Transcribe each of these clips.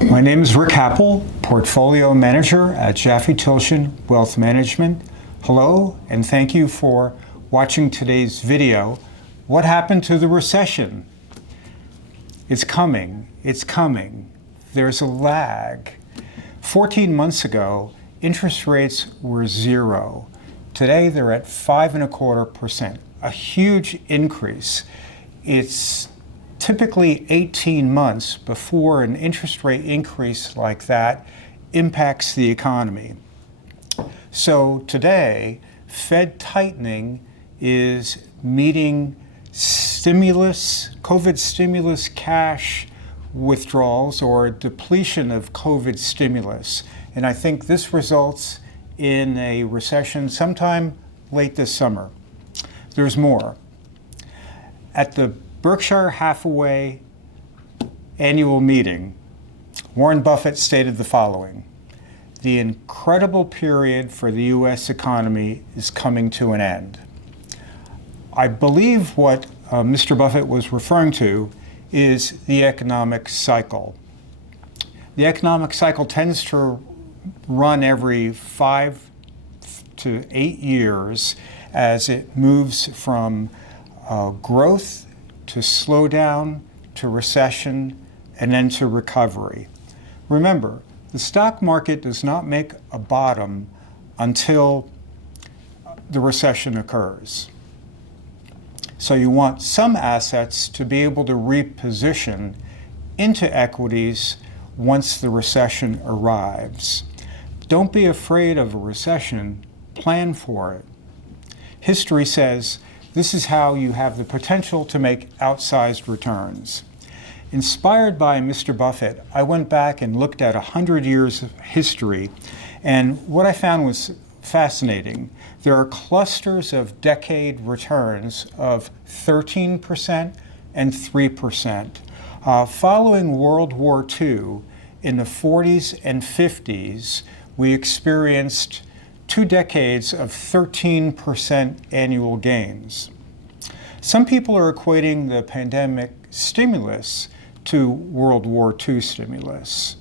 My name is Rick Happle, Portfolio Manager at Jaffe Tilschen Wealth Management. Hello, and thank you for watching today's video. What happened to the recession? It's coming. It's coming. There's a lag. 14 months ago, interest rates were 0. Today, they're at 5.25%, a huge increase. It's typically 18 months before an interest rate increase like that impacts the economy. So today, Fed tightening is meeting COVID stimulus cash withdrawals or depletion of COVID stimulus. And I think this results in a recession sometime late this summer. There's more. At the Berkshire Hathaway annual meeting, Warren Buffett stated the following: "The incredible period for the U.S. economy is coming to an end." I believe what Mr. Buffett was referring to is the economic cycle. The economic cycle tends to run every 5 to 8 years as it moves from growth to slowdown, to recession, and then to recovery. Remember, the stock market does not make a bottom until the recession occurs. So you want some assets to be able to reposition into equities once the recession arrives. Don't be afraid of a recession, plan for it. History says this is how you have the potential to make outsized returns. Inspired by Mr. Buffett, I went back and looked at 100 years of history, and what I found was fascinating. There are clusters of decade returns of 13% and 3%. Following World War II, in the 40s and 50s, we experienced 2 decades of 13% annual gains. Some people are equating the pandemic stimulus to World War II stimulus.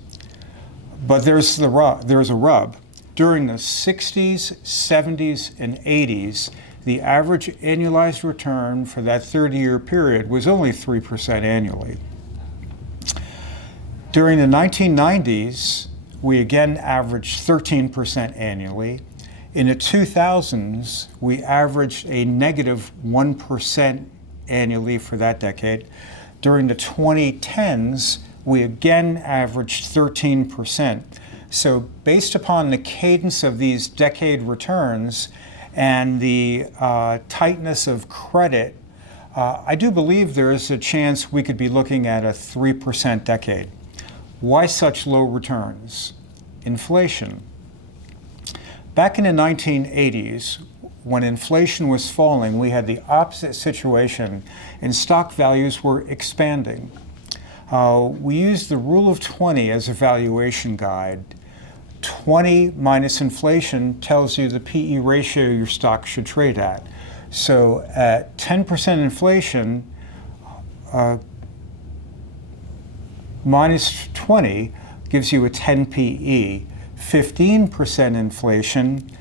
But there's a rub. During the 60s, 70s, and 80s, the average annualized return for that 30-year period was only 3% annually. During the 1990s, we again averaged 13% annually. In the 2000s, we averaged a negative 1% annually for that decade. During the 2010s, we again averaged 13%. So based upon the cadence of these decade returns and the tightness of credit, I do believe there is a chance we could be looking at a 3% decade. Why such low returns? Inflation. Back in the 1980s, when inflation was falling, we had the opposite situation and stock values were expanding. We used the rule of 20 as a valuation guide. 20 minus inflation tells you the PE ratio your stock should trade at. So at 10% inflation, minus 20 gives you a 10 PE. 15% inflation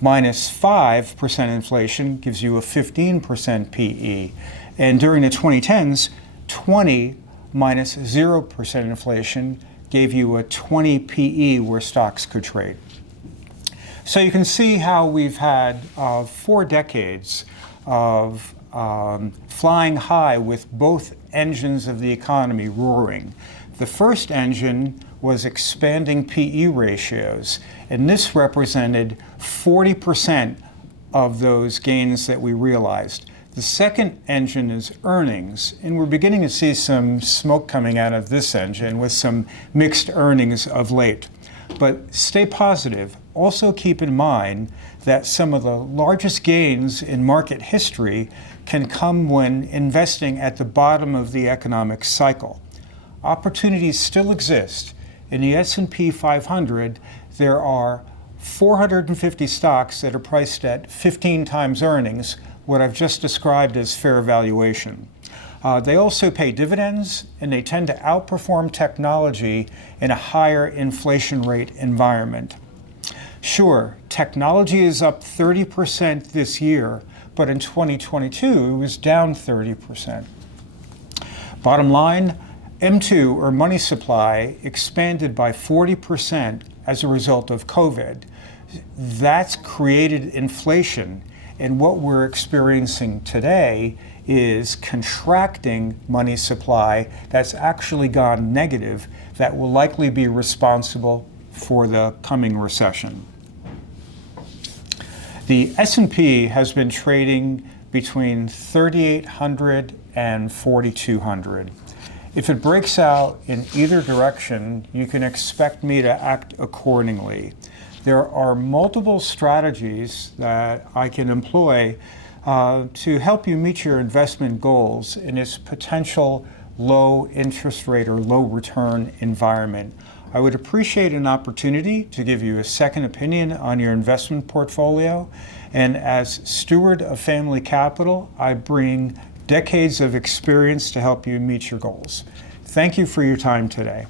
minus 5% inflation gives you a 15% PE. And during the 2010s, 20 minus 0% inflation gave you a 20 PE where stocks could trade. So you can see how we've had 4 decades of flying high with both engines of the economy roaring. The first engine was expanding PE ratios, and this represented 40% of those gains that we realized. The second engine is earnings, and we're beginning to see some smoke coming out of this engine with some mixed earnings of late. But stay positive. Also keep in mind that some of the largest gains in market history can come when investing at the bottom of the economic cycle. Opportunities still exist. In the S&P 500, there are 450 stocks that are priced at 15 times earnings, what I've just described as fair valuation. They also pay dividends, and they tend to outperform technology in a higher inflation rate environment. Sure, technology is up 30% this year, but in 2022 it was down 30%. Bottom line, M2, or money supply, expanded by 40% as a result of COVID. That's created inflation, and what we're experiencing today is contracting money supply that's actually gone negative, that will likely be responsible for the coming recession. The S&P has been trading between 3,800 and 4,200. If it breaks out in either direction, you can expect me to act accordingly. There are multiple strategies that I can employ to help you meet your investment goals in this potential low interest rate or low return environment. I would appreciate an opportunity to give you a second opinion on your investment portfolio. And as steward of family capital, I bring decades of experience to help you meet your goals. Thank you for your time today.